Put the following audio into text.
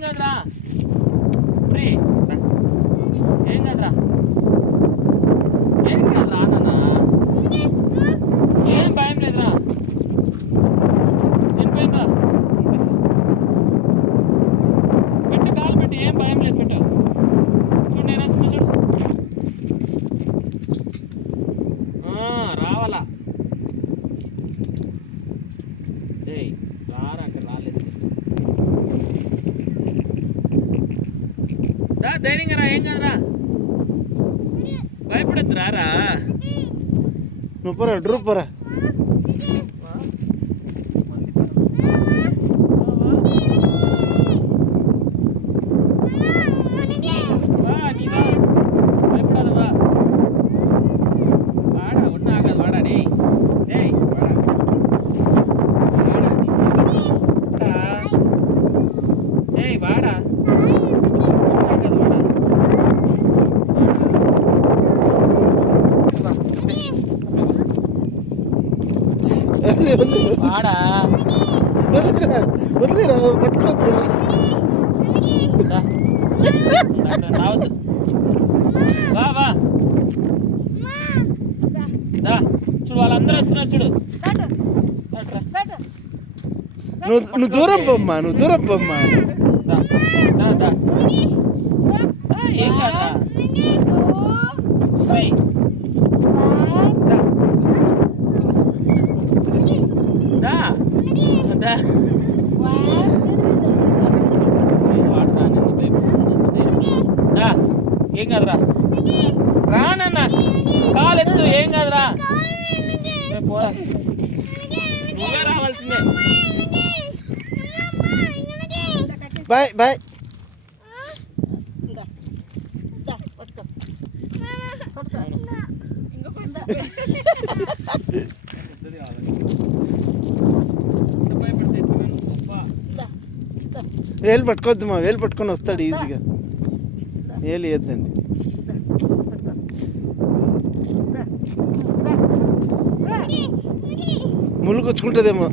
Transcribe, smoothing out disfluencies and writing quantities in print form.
కదరా ఏం కదరా నాన్న ఏం భయం లేదురా దీనిపైన రా పెట్టు కాలు పెట్టు ఏం భయం లేదు పెట్టు చూడు నేను వస్తున్నా చూడు రావాలా ఏయ్ రారా అంటే రాలేదు రా ధైర్యంగా రా ఏం కదరా భయపడద్దు రారా నువ్వు పోరా డ్రూప్ పోరా భయపడదు వా వాడా ఉన్నా ఆగదు వాడా డే వాడా వాడా వదిలేరా పట్టుకోవద్దురా రావద్దు వా వా చూడు వాళ్ళందరూ వస్తున్నారు చూడు నువ్వు దూరం పోమ్మా నువ్వు దూరం పోమ్మా ఏం కాదా ఏం కాదురా రానన్న కాలెత్తు ఏం కాదురా పోరా నువ్వే రావాల్సిందే బాయ్ బాయ్ వేలు పట్టుకోవద్దు మా వేలు పట్టుకొని వస్తాడు ఈజీగా వేలు వేద్దండి ముళ్ళు గుచ్చుకుంటుందేమో